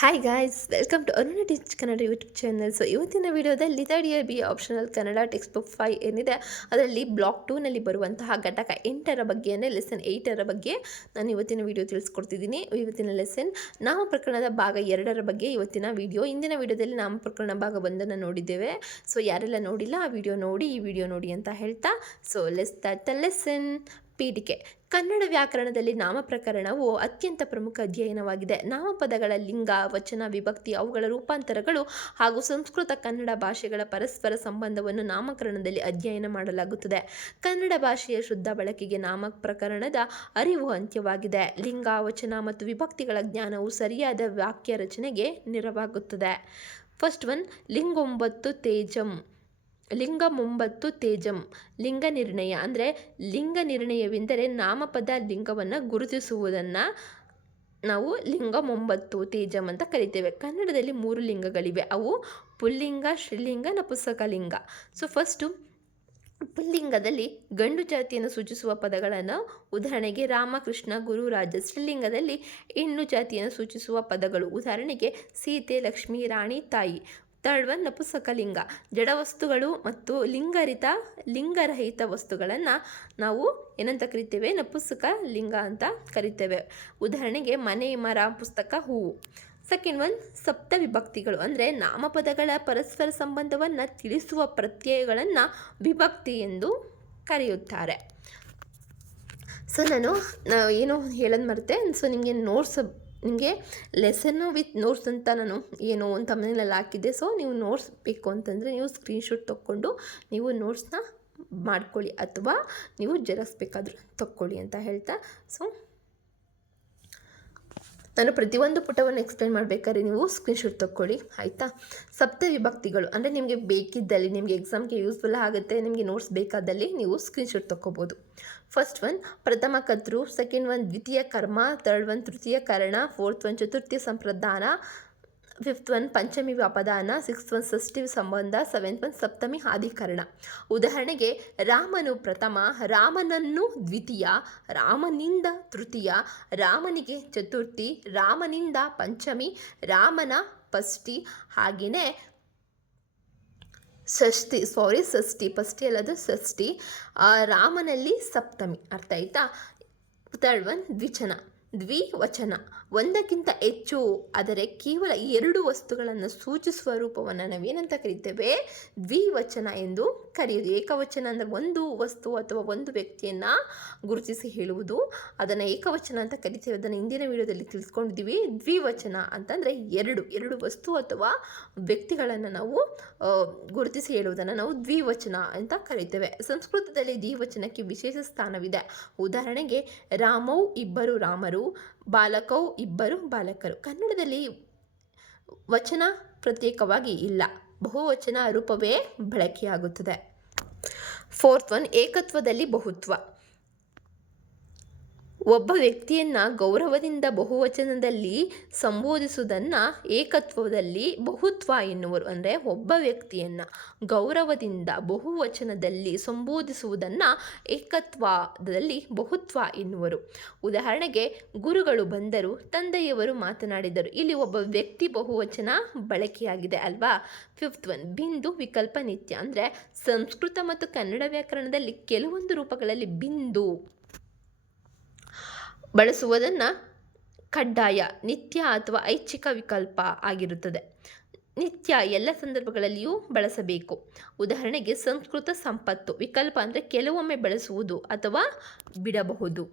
Hi guys, welcome to Aruna teach Kannada YouTube channel. So ಇವತ್ತಿನ ವಿಡಿಯೋದಲ್ಲಿ third year B optional Kannada textbook 5 ಏನಿದೆ ಅದರಲ್ಲಿ block 2ನಲ್ಲಿ ಬರುವಂತಹ ಘಟಕ 8ರ ಬಗ್ಗೆ ಅಂದರೆ ಲೆಸನ್ 8ರ ಬಗ್ಗೆ ನಾನು ಇವತ್ತಿನ ವಿಡಿಯೋ ತಿಳಿಸ್ಕೊಡ್ತಿದ್ದೀನಿ. ಇವತ್ತಿನ ಲೆಸನ್ ನಾಮಪ್ರಕರಣದ ಭಾಗ 2ರ ಬಗ್ಗೆ ಇವತ್ತಿನ ವಿಡಿಯೋ. ಇಂದಿನ ವಿಡಿಯೋದಲ್ಲಿ ನಾಮಪ್ರಕರಣ ಭಾಗ 1ನ್ನು ನೋಡಿದ್ದೇವೆ. ಸೊ ಯಾರೆಲ್ಲ ನೋಡಿಲ್ಲ ಆ ವಿಡಿಯೋ ನೋಡಿ, ಈ ವಿಡಿಯೋ ನೋಡಿ ಅಂತ ಹೇಳ್ತಾ, so let's start the lesson. ಪೀಠಿಕೆ. ಕನ್ನಡ ವ್ಯಾಕರಣದಲ್ಲಿ ನಾಮಪ್ರಕರಣವು ಅತ್ಯಂತ ಪ್ರಮುಖ ಅಧ್ಯಯನವಾಗಿದೆ. ನಾಮಪದಗಳ ಲಿಂಗ, ವಚನ, ವಿಭಕ್ತಿ, ಅವುಗಳ ರೂಪಾಂತರಗಳು ಹಾಗೂ ಸಂಸ್ಕೃತ ಕನ್ನಡ ಭಾಷೆಗಳ ಪರಸ್ಪರ ಸಂಬಂಧವನ್ನು ನಾಮಕರಣದಲ್ಲಿ ಅಧ್ಯಯನ ಮಾಡಲಾಗುತ್ತದೆ. ಕನ್ನಡ ಭಾಷೆಯ ಶುದ್ಧ ಬಳಕೆಗೆ ನಾಮಪ್ರಕರಣದ ಅರಿವು ಅಂತ್ಯವಾಗಿದೆ. ಲಿಂಗ, ವಚನ ಮತ್ತು ವಿಭಕ್ತಿಗಳ ಜ್ಞಾನವು ಸರಿಯಾದ ವಾಕ್ಯ ರಚನೆಗೆ ನೆರವಾಗುತ್ತದೆ. ಫಸ್ಟ್ ಒನ್, ಲಿಂಗೊಂಬತ್ತು ತೇಜಂ. ಲಿಂಗಮೊಂಬತ್ತು ತೇಜಂ. ಲಿಂಗ ನಿರ್ಣಯ ಅಂದರೆ ಲಿಂಗ ನಿರ್ಣಯವೆಂದರೆ ನಾಮಪದ ಲಿಂಗವನ್ನು ಗುರುತಿಸುವುದನ್ನು ನಾವು ಲಿಂಗಮೊಂಬತ್ತು ತೇಜಂ ಅಂತ ಕರಿತೇವೆ. ಕನ್ನಡದಲ್ಲಿ 3 ಲಿಂಗಗಳಿವೆ. ಅವು ಪುಲ್ಲಿಂಗ, ಶ್ರೀಲಿಂಗ, ನಪುಂಸಕಲಿಂಗ. ಸೊ ಫಸ್ಟು ಪುಲ್ಲಿಂಗದಲ್ಲಿ ಗಂಡು ಜಾತಿಯನ್ನು ಸೂಚಿಸುವ ಪದಗಳನ್ನು, ಉದಾಹರಣೆಗೆ ರಾಮ, ಕೃಷ್ಣ, ಗುರು, ರಾಜ. ಸ್ತ್ರೀಲಿಂಗದಲ್ಲಿ ಹೆಣ್ಣು ಜಾತಿಯನ್ನು ಸೂಚಿಸುವ ಪದಗಳು, ಉದಾಹರಣೆಗೆ ಸೀತೆ, ಲಕ್ಷ್ಮಿ, ರಾಣಿ, ತಾಯಿ. Third one, ನಪುಂಸಕಲಿಂಗ. ಜಡವಸ್ತುಗಳು ಮತ್ತು ಲಿಂಗರಹಿತ ವಸ್ತುಗಳನ್ನು ನಾವು ಏನಂತ ಕರಿತೇವೆ? ನಪುಂಸಕ ಲಿಂಗ ಅಂತ ಕರಿತೇವೆ. ಉದಾಹರಣೆಗೆ ಮನೆ, ಮರ, ಪುಸ್ತಕ, ಹೂವು. ಸೆಕೆಂಡ್ ಒನ್, ಸಪ್ತ ವಿಭಕ್ತಿಗಳು ಅಂದರೆ ನಾಮಪದಗಳ ಪರಸ್ಪರ ಸಂಬಂಧವನ್ನು ತಿಳಿಸುವ ಪ್ರತ್ಯಯಗಳನ್ನು ವಿಭಕ್ತಿ ಎಂದು ಕರೆಯುತ್ತಾರೆ. ಸೊ ನಾನು ಏನು ಹೇಳೋದು ಮರೆತೆ. ಸೊ ನಿಮಗೆ ಲೆಸನ್ನು ವಿತ್ ನೋಟ್ಸ್ ಅಂತ ನಾನು ಏನು ಒಂದು ತಮ್ಮನೇಲೆಲ್ಲ ಹಾಕಿದ್ದೆ. ಸೊ ನೀವು ನೋಟ್ಸ್ ಬೇಕು ಅಂತಂದರೆ ನೀವು ಸ್ಕ್ರೀನ್ಶಾಟ್ ತೊಗೊಂಡು ನೀವು ನೋಟ್ಸ್ನ ಮಾಡ್ಕೊಳ್ಳಿ, ಅಥವಾ ನೀವು ಜೆರಾಕ್ಸ್ ಬೇಕಾದರೂ ತೊಗೊಳ್ಳಿ ಅಂತ ಹೇಳ್ತಾ, ಸೊ ನಾನು ಪ್ರತಿಯೊಂದು ಪುಟವನ್ನು ಎಕ್ಸ್ಪ್ಲೇನ್ ಮಾಡಬೇಕಾದ್ರೆ ನೀವು ಸ್ಕ್ರೀನ್ಶಾಟ್ ತೊಗೊಳ್ಳಿ, ಆಯಿತಾ? ಸಪ್ತ ವಿಭಕ್ತಿಗಳು ಅಂದರೆ ನಿಮಗೆ ಬೇಕಿದ್ದಲ್ಲಿ, ನಿಮಗೆ ಎಕ್ಸಾಮ್ಗೆ ಯೂಸ್ಫುಲ್ ಆಗುತ್ತೆ, ನಿಮಗೆ ನೋಟ್ಸ್ ಬೇಕಾದಲ್ಲಿ ನೀವು ಸ್ಕ್ರೀನ್ಶಾಟ್ ತೊಗೋಬೋದು. ಫಸ್ಟ್ ಒನ್ ಪ್ರಥಮ ಕರ್ತೃ, ಸೆಕೆಂಡ್ ಒನ್ ದ್ವಿತೀಯ ಕರ್ಮ, ಥರ್ಡ್ ಒನ್ ತೃತೀಯ ಕರಣ, ಫೋರ್ತ್ ಒನ್ ಚತುರ್ಥಿ ಸಂಪ್ರದಾನ, ಫಿಫ್ತ್ ಒನ್ ಪಂಚಮಿ ಅಪದಾನ, ಸಿಕ್ಸ್ತ್ ಒನ್ ಷಷ್ಠಿ ಸಂಬಂಧ, ಸೆವೆಂತ್ ಒನ್ ಸಪ್ತಮಿ ಅಧಿಕರಣ. ಉದಾಹರಣೆಗೆ ರಾಮನು ಪ್ರಥಮ, ರಾಮನನ್ನು ದ್ವಿತೀಯ, ರಾಮನಿಂದ ತೃತೀಯ, ರಾಮನಿಗೆ ಚತುರ್ಥಿ, ರಾಮನಿಂದ ಪಂಚಮಿ, ರಾಮನ ಷಷ್ಠಿ, ಹಾಗೆಯೇ ಷಷ್ಠಿ ಅಲ್ಲದು ಷಷ್ಠಿ, ರಾಮನಲ್ಲಿ ಸಪ್ತಮಿ. ಅರ್ಥ ಆಯ್ತಾ? ಥರ್ಡ್ ಒನ್ ದ್ವಿವಚನ, ಒಂದಕ್ಕಿಂತ ಹೆಚ್ಚು ಆದರೆ ಕೇವಲ 2 ವಸ್ತುಗಳನ್ನು ಸೂಚಿಸುವ ರೂಪವನ್ನು ನಾವೇನಂತ ಕರಿತೇವೆ? ದ್ವಿವಚನ ಎಂದು ಕರೆಯುವುದು. ಏಕವಚನ ಅಂದರೆ ಒಂದು ವಸ್ತು ಅಥವಾ ಒಂದು ವ್ಯಕ್ತಿಯನ್ನು ಗುರುತಿಸಿ ಹೇಳುವುದು, ಅದನ್ನು ಏಕವಚನ ಅಂತ ಕರಿತೇವೆ. ಅದನ್ನು ಹಿಂದಿನ ವಿಡಿಯೋದಲ್ಲಿ ತಿಳಿಸ್ಕೊಂಡಿದ್ದೀವಿ. ದ್ವಿವಚನ ಅಂತಂದರೆ ಎರಡು ವಸ್ತು ಅಥವಾ ವ್ಯಕ್ತಿಗಳನ್ನು ನಾವು ಗುರುತಿಸಿ ಹೇಳುವುದನ್ನು ನಾವು ದ್ವಿವಚನ ಅಂತ ಕರಿತೇವೆ. ಸಂಸ್ಕೃತದಲ್ಲಿ ದ್ವಿವಚನಕ್ಕೆ ವಿಶೇಷ ಸ್ಥಾನವಿದೆ. ಉದಾಹರಣೆಗೆ ರಾಮೌ ಇಬ್ಬರು ರಾಮರು, ಬಾಲಕೌ ಇಬ್ಬರು ಬಾಲಕರು. ಕನ್ನಡದಲ್ಲಿ ವಚನ ಪ್ರತ್ಯೇಕವಾಗಿ ಇಲ್ಲ, ಬಹುವಚನ ರೂಪವೇ ಬಳಕೆಯಾಗುತ್ತದೆ. ಫೋರ್ತ್ ಒನ್ ಏಕತ್ವದಲ್ಲಿ ಬಹುತ್ವ. ಒಬ್ಬ ವ್ಯಕ್ತಿಯನ್ನು ಗೌರವದಿಂದ ಬಹುವಚನದಲ್ಲಿ ಸಂಬೋಧಿಸುವುದನ್ನು ಏಕತ್ವದಲ್ಲಿ ಬಹುತ್ವ ಎನ್ನುವರು. ಅಂದರೆ ಒಬ್ಬ ವ್ಯಕ್ತಿಯನ್ನು ಗೌರವದಿಂದ ಬಹುವಚನದಲ್ಲಿ ಸಂಬೋಧಿಸುವುದನ್ನು ಏಕತ್ವದಲ್ಲಿ ಬಹುತ್ವ ಎನ್ನುವರು. ಉದಾಹರಣೆಗೆ ಗುರುಗಳು ಬಂದರು, ತಂದೆಯವರು ಮಾತನಾಡಿದರು. ಇಲ್ಲಿ ಒಬ್ಬ ವ್ಯಕ್ತಿ ಬಹುವಚನ ಬಳಕೆಯಾಗಿದೆ ಅಲ್ವಾ? ಫಿಫ್ತ್ ಒನ್ ಬಿಂದು ವಿಕಲ್ಪ ನಿತ್ಯ. ಅಂದರೆ ಸಂಸ್ಕೃತ ಮತ್ತು ಕನ್ನಡ ವ್ಯಾಕರಣದಲ್ಲಿ ಕೆಲವೊಂದು ರೂಪಗಳಲ್ಲಿ ಬಿಂದು ಬಳಸುವುದನ್ನು ಕಡ್ಡಾಯ, ನಿತ್ಯ ಅಥವಾ ಐಚ್ಛಿಕ ವಿಕಲ್ಪ ಆಗಿರುತ್ತದೆ. ನಿತ್ಯ ಎಲ್ಲ ಸಂದರ್ಭಗಳಲ್ಲಿಯೂ ಬಳಸಬೇಕು. ಉದಾಹರಣೆಗೆ ಸಂಸ್ಕೃತ ಸಂಪತ್ತು. ವಿಕಲ್ಪ ಅಂದರೆ ಕೆಲವೊಮ್ಮೆ ಬಳಸುವುದು ಅಥವಾ ಬಿಡಬಹುದು.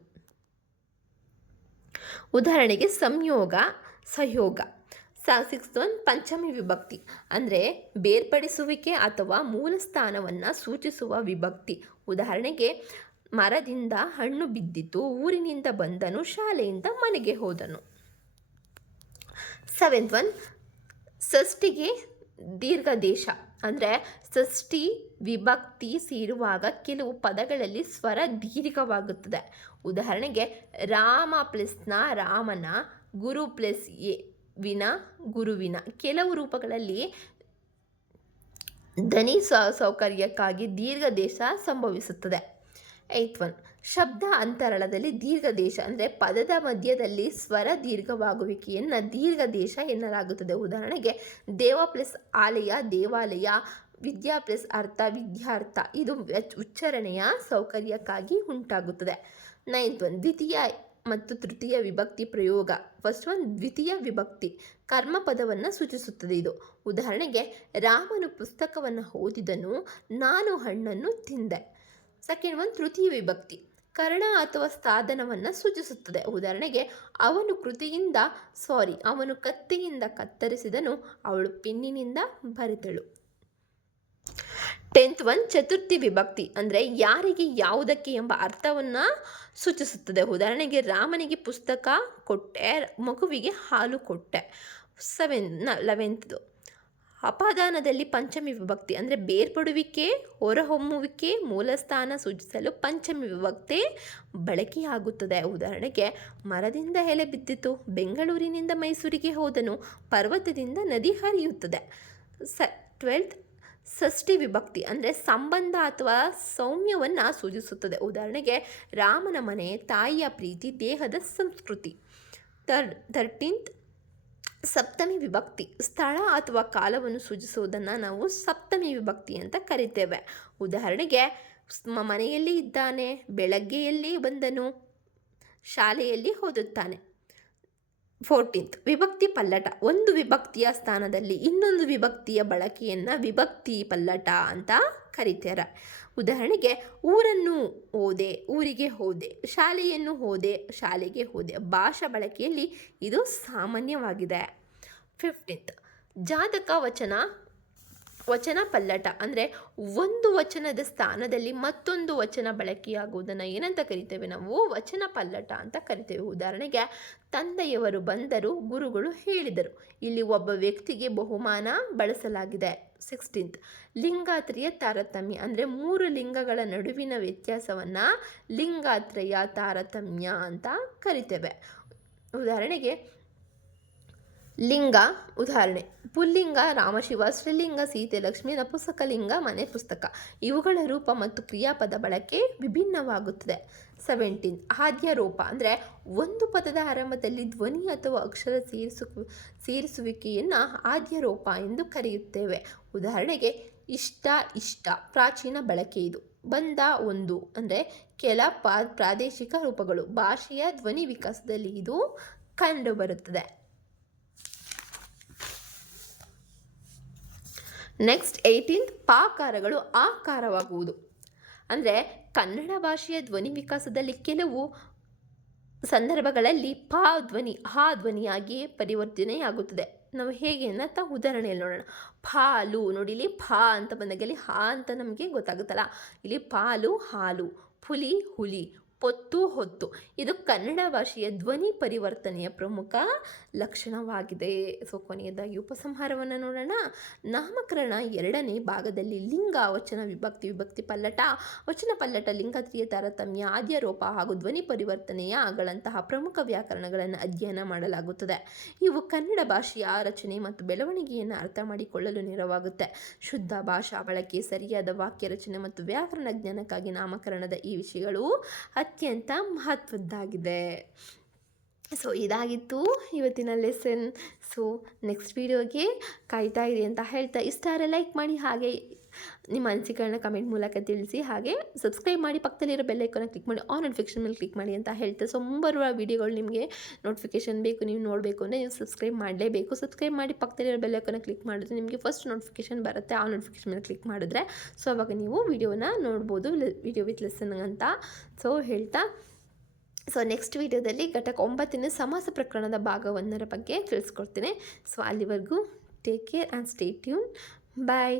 ಉದಾಹರಣೆಗೆ ಸಂಯೋಗ, ಸಹಯೋಗ. ಸಿಕ್ಸ್ತ್ ಒನ್ ಪಂಚಮಿ ವಿಭಕ್ತಿ ಅಂದರೆ ಬೇರ್ಪಡಿಸುವಿಕೆ ಅಥವಾ ಮೂಲ ಸ್ಥಾನವನ್ನು ಸೂಚಿಸುವ ವಿಭಕ್ತಿ. ಉದಾಹರಣೆಗೆ ಮರದಿಂದ ಹಣ್ಣು ಬಿದ್ದಿತು, ಊರಿನಿಂದ ಬಂದನು, ಶಾಲೆಯಿಂದ ಮನೆಗೆ ಹೋದನು. ಸೆವೆಂತ್ ಒನ್ ಷಷ್ಠಿಗೆ ದೀರ್ಘದೇಶ. ಅಂದರೆ ಷಷ್ಠಿ ವಿಭಕ್ತಿ ಸೇರುವಾಗ ಕೆಲವು ಪದಗಳಲ್ಲಿ ಸ್ವರ ದೀರ್ಘವಾಗುತ್ತದೆ. ಉದಾಹರಣೆಗೆ ರಾಮ ಪ್ಲಸ್ನ ರಾಮನ, ಗುರು ಪ್ಲಸ್ ವಿನ ಗುರುವಿನ. ಕೆಲವು ರೂಪಗಳಲ್ಲಿ ಧ್ವನಿ ಸೌಕರ್ಯಕ್ಕಾಗಿ ದೀರ್ಘದೇಶ ಸಂಭವಿಸುತ್ತದೆ. ಏಯ್ತ್ ಒನ್, ಶಬ್ದ ಅಂತರಾಳದಲ್ಲಿ ದೀರ್ಘದೇಶ ಅಂದರೆ ಪದದ ಮಧ್ಯದಲ್ಲಿ ಸ್ವರ ದೀರ್ಘವಾಗುವಿಕೆಯನ್ನು ದೀರ್ಘದೇಶ ಎನ್ನಲಾಗುತ್ತದೆ. ಉದಾಹರಣೆಗೆ ದೇವ ಪ್ಲಸ್ ಆಲಯ ದೇವಾಲಯ, ವಿದ್ಯಾ ಪ್ಲಸ್ ಅರ್ಥ ವಿದ್ಯಾರ್ಥ. ಇದು ಉಚ್ಚಾರಣೆಯ ಸೌಕರ್ಯಕ್ಕಾಗಿ ಉಂಟಾಗುತ್ತದೆ. ನೈನ್ತ್ ಒನ್, ದ್ವಿತೀಯ ಮತ್ತು ತೃತೀಯ ವಿಭಕ್ತಿ ಪ್ರಯೋಗ. ಫಸ್ಟ್ ಒನ್ ದ್ವಿತೀಯ ವಿಭಕ್ತಿ ಕರ್ಮಪದವನ್ನು ಸೂಚಿಸುತ್ತದೆ. ಇದು ಉದಾಹರಣೆಗೆ ರಾಮನು ಪುಸ್ತಕವನ್ನು ಓದಿದನು, ನಾನು ಹಣ್ಣನ್ನು ತಿಂದೆ. ಸೆಕೆಂಡ್ ಒನ್ ತೃತೀಯ ವಿಭಕ್ತಿ ಕರ್ಣ ಅಥವಾ ಸಾಧನವನ್ನು ಸೂಚಿಸುತ್ತದೆ. ಉದಾಹರಣೆಗೆ ಅವನು ಕತ್ತಿಯಿಂದ ಕತ್ತರಿಸಿದನು, ಅವಳು ಪೆನ್ನಿನಿಂದ ಬರೆದಳು. ಟೆಂತ್ ಒನ್ ಚತುರ್ಥಿ ವಿಭಕ್ತಿ ಅಂದರೆ ಯಾರಿಗೆ ಯಾವುದಕ್ಕೆ ಎಂಬ ಅರ್ಥವನ್ನು ಸೂಚಿಸುತ್ತದೆ. ಉದಾಹರಣೆಗೆ ರಾಮನಿಗೆ ಪುಸ್ತಕ ಕೊಟ್ಟೆ, ಮಗುವಿಗೆ ಹಾಲು ಕೊಟ್ಟೆ. 11th ಅಪಾದಾನದಲ್ಲಿ ಪಂಚಮಿ ವಿಭಕ್ತಿ ಅಂದರೆ ಬೇರ್ಪಡುವಿಕೆ, ಹೊರಹೊಮ್ಮುವಿಕೆ, ಮೂಲಸ್ಥಾನ ಸೂಚಿಸಲು ಪಂಚಮಿ ವಿಭಕ್ತಿ ಬಳಕೆಯಾಗುತ್ತದೆ. ಉದಾಹರಣೆಗೆ ಮರದಿಂದ ಎಲೆ ಬಿದ್ದಿತು, ಬೆಂಗಳೂರಿನಿಂದ ಮೈಸೂರಿಗೆ ಹೋದನು, ಪರ್ವತದಿಂದ ನದಿ ಹರಿಯುತ್ತದೆ. 12th ಷಷ್ಠಿ ವಿಭಕ್ತಿ ಅಂದರೆ ಸಂಬಂಧ ಅಥವಾ ಸೌಮ್ಯವನ್ನು ಸೂಚಿಸುತ್ತದೆ. ಉದಾಹರಣೆಗೆ ರಾಮನ ಮನೆ, ತಾಯಿಯ ಪ್ರೀತಿ, ದೇಹದ ಸಂಸ್ಕೃತಿ. 13th ಸಪ್ತಮಿ ವಿಭಕ್ತಿ ಸ್ಥಳ ಅಥವಾ ಕಾಲವನ್ನು ಸೂಚಿಸುವುದನ್ನು ನಾವು ಸಪ್ತಮಿ ವಿಭಕ್ತಿ ಅಂತ ಕರಿತೇವೆ. ಉದಾಹರಣೆಗೆ ಮನೆಯಲ್ಲಿ ಇದ್ದಾನೆ, ಬೆಳಗ್ಗೆಯಲ್ಲಿ ಬಂದನು, ಶಾಲೆಯಲ್ಲಿ ಓದುತ್ತಾನೆ. 14th ವಿಭಕ್ತಿ ಪಲ್ಲಟ ಒಂದು ವಿಭಕ್ತಿಯ ಸ್ಥಾನದಲ್ಲಿ ಇನ್ನೊಂದು ವಿಭಕ್ತಿಯ ಬಳಕೆಯನ್ನು ವಿಭಕ್ತಿ ಪಲ್ಲಟ ಅಂತ ಕರೀತಾರೆ. ಉದಾಹರಣೆಗೆ ಊರನ್ನು ಹೋದೆ, ಊರಿಗೆ ಹೋದೆ, ಶಾಲೆಯನ್ನು ಹೋದೆ, ಶಾಲೆಗೆ ಹೋದೆ. ಭಾಷಾ ಬಳಕೆಯಲ್ಲಿ ಇದು ಸಾಮಾನ್ಯವಾಗಿದೆ. 15th ಜಾತಕ ವಚನ ಪಲ್ಲಟ ಅಂದರೆ ಒಂದು ವಚನದ ಸ್ಥಾನದಲ್ಲಿ ಮತ್ತೊಂದು ವಚನ ಬಳಕೆಯಾಗುವುದನ್ನು ಏನಂತ ಕರಿತೇವೆ ನಾವು? ವಚನ ಪಲ್ಲಟ ಅಂತ ಕರಿತೇವೆ. ಉದಾಹರಣೆಗೆ ತಂದೆಯವರು ಬಂದರು, ಗುರುಗಳು ಹೇಳಿದರು. ಇಲ್ಲಿ ಒಬ್ಬ ವ್ಯಕ್ತಿಗೆ ಬಹುಮಾನ ಬಳಸಲಾಗಿದೆ. 16th ಲಿಂಗಾತ್ರಯ ತಾರತಮ್ಯ ಅಂದರೆ 3 ಲಿಂಗಗಳ ನಡುವಿನ ವ್ಯತ್ಯಾಸವನ್ನು ಲಿಂಗಾತ್ರಯ ತಾರತಮ್ಯ ಅಂತ ಕರಿತೇವೆ. ಉದಾಹರಣೆಗೆ ಲಿಂಗ ಉದಾಹರಣೆ ಪುಲ್ಲಿಂಗ ರಾಮಶಿವ, ಸ್ತ್ರೀಲಿಂಗ ಸೀತೆ ಲಕ್ಷ್ಮಿ, ನಪುಂಸಕಲಿಂಗ ಮನೆ ಪುಸ್ತಕ. ಇವುಗಳ ರೂಪ ಮತ್ತು ಕ್ರಿಯಾಪದ ಬಳಕೆ ವಿಭಿನ್ನವಾಗುತ್ತದೆ. 17 ಆದ್ಯರೋಪ ಅಂದರೆ ಒಂದು ಪದದ ಆರಂಭದಲ್ಲಿ ಧ್ವನಿ ಅಥವಾ ಅಕ್ಷರ ಸೇರಿಸುವಿಕೆಯನ್ನು ಆದ್ಯರೋಪ ಎಂದು ಕರೆಯುತ್ತೇವೆ. ಉದಾಹರಣೆಗೆ ಇಷ್ಟ ಪ್ರಾಚೀನ ಬಳಕೆ. ಇದು ಬಂದ ಒಂದು ಅಂದರೆ ಕೆಲ ಪ್ರಾದೇಶಿಕ ರೂಪಗಳು. ಭಾಷೆಯ ಧ್ವನಿ ವಿಕಾಸದಲ್ಲಿ ಇದು ಕಂಡುಬರುತ್ತದೆ. ನೆಕ್ಸ್ಟ್ 18th ಪಾಕಾರಗಳು ಆಕಾರವಾಗುವುದು ಅಂದರೆ ಕನ್ನಡ ಭಾಷೆಯ ಧ್ವನಿ ವಿಕಾಸದಲ್ಲಿ ಕೆಲವು ಸಂದರ್ಭಗಳಲ್ಲಿ ಪ ಧ್ವನಿ ಹಾ ಧ್ವನಿಯಾಗಿ ಪರಿವರ್ತನೆಯಾಗುತ್ತದೆ. ನಾವು ಹೇಗೆ ಅಂತ ಉದಾಹರಣೆಯಲ್ಲಿ ನೋಡೋಣ. ಪಾಲು ನೋಡಿ, ಇಲ್ಲಿ ಫಾ ಅಂತ ಬಂದಾಗ ಇಲ್ಲಿ ಹಾ ಅಂತ ನಮಗೆ ಗೊತ್ತಾಗುತ್ತಲ್ಲ. ಇಲ್ಲಿ ಪಾಲು ಹಾಲು, ಪುಲಿ ಹುಲಿ, ಪೊತ್ತು ಹೊತ್ತು. ಇದು ಕನ್ನಡ ಭಾಷೆಯ ಧ್ವನಿ ಪರಿವರ್ತನೆಯ ಪ್ರಮುಖ ಲಕ್ಷಣವಾಗಿದೆ. ಸೊ ಕೊನೆಯದಾಗಿ ಉಪಸಂಹಾರವನ್ನು ನೋಡೋಣ. ನಾಮಕರಣ 2ನೇ ಭಾಗದಲ್ಲಿ ಲಿಂಗ ವಚನ ವಿಭಕ್ತಿ ಪಲ್ಲಟ, ವಚನ ಪಲ್ಲಟ, ಲಿಂಗಾತ್ರಿಯ ತಾರತಮ್ಯ, ಆದ್ಯರೋಪ ಹಾಗೂ ಧ್ವನಿ ಪರಿವರ್ತನೆಯಗಳಂತಹ ಪ್ರಮುಖ ವ್ಯಾಕರಣಗಳನ್ನು ಅಧ್ಯಯನ ಮಾಡಲಾಗುತ್ತದೆ. ಇವು ಕನ್ನಡ ಭಾಷೆಯ ರಚನೆ ಮತ್ತು ಬೆಳವಣಿಗೆಯನ್ನು ಅರ್ಥ ಮಾಡಿಕೊಳ್ಳಲು ನೆರವಾಗುತ್ತೆ. ಶುದ್ಧ ಭಾಷಾ ಬಳಕೆ, ಸರಿಯಾದ ವಾಕ್ಯ ರಚನೆ ಮತ್ತು ವ್ಯಾಕರಣ ಜ್ಞಾನಕ್ಕಾಗಿ ನಾಮಕರಣದ ಈ ವಿಷಯಗಳು ಅತ್ಯಂತ ಮಹತ್ವದ್ದಾಗಿದೆ. ಸೊ ಇದಾಗಿತ್ತು ಇವತ್ತಿನ ಲೆಸನ್. ಸೊ ನೆಕ್ಸ್ಟ್ ವೀಡಿಯೋಗೆ ಕಾಯ್ತಾ ಇದೆ ಅಂತ ಹೇಳ್ತಾ, ಇಷ್ಟ ಆದರೆ ಲೈಕ್ ಮಾಡಿ, ಹಾಗೆ ನಿಮ್ಮ ಅನಿಸಿಕೆಗಳನ್ನ ಕಮೆಂಟ್ ಮೂಲಕ ತಿಳಿಸಿ, ಹಾಗೆ ಸಬ್ಸ್ಕ್ರೈಬ್ ಮಾಡಿ, ಪಕ್ಕದಲ್ಲಿರೋ ಬೆಲ್ ಐಕಾನ್ನ ಕ್ಲಿಕ್ ಮಾಡಿ, ಆಲ್ ನೋಟಿಫಿಕೇಷನ್ ಮೇಲೆ ಕ್ಲಿಕ್ ಮಾಡಿ ಅಂತ ಹೇಳ್ತಾ, ಸೊ ಮುಂಬರುವ ವೀಡಿಯೋಗಳು ನಿಮಗೆ ನೋಟಿಫಿಕೇಷನ್ ಬೇಕು, ನೀವು ನೋಡಬೇಕು ಅಂದರೆ ನೀವು ಸಬ್ಸ್ಕ್ರೈಬ್ ಮಾಡಲೇಬೇಕು. ಸಬ್ಸ್ಕ್ರೈಬ್ ಮಾಡಿ ಪಕ್ಕದಲ್ಲಿರೋ ಬೆಲ್ ಐಕಾನ್ನ ಕ್ಲಿಕ್ ಮಾಡಿದ್ರೆ ನಿಮಗೆ ಫಸ್ಟ್ ನೋಟಿಫಿಕೇಷನ್ ಬರುತ್ತೆ. ಆ ನೋಟಿಫಿಕೇಷನ್ ಮೇಲೆ ಕ್ಲಿಕ್ ಮಾಡಿದ್ರೆ ಸೊ ಅವಾಗ ನೀವು ವಿಡಿಯೋನ ನೋಡ್ಬೋದು, ವಿಡಿಯೋ ವಿತ್ ಲೆಸನ್ ಅಂತ ಸೊ ಹೇಳ್ತಾ, ಸೊ ನೆಕ್ಸ್ಟ್ ವೀಡಿಯೋದಲ್ಲಿ ಘಟಕ 9ನೇ ಸಮಾಸ ಪ್ರಕರಣದ ಭಾಗ 1ರ ಬಗ್ಗೆ ತಿಳಿಸ್ಕೊಡ್ತೀನಿ. ಸೊ ಅಲ್ಲಿವರೆಗೂ take care and stay tune. Bye.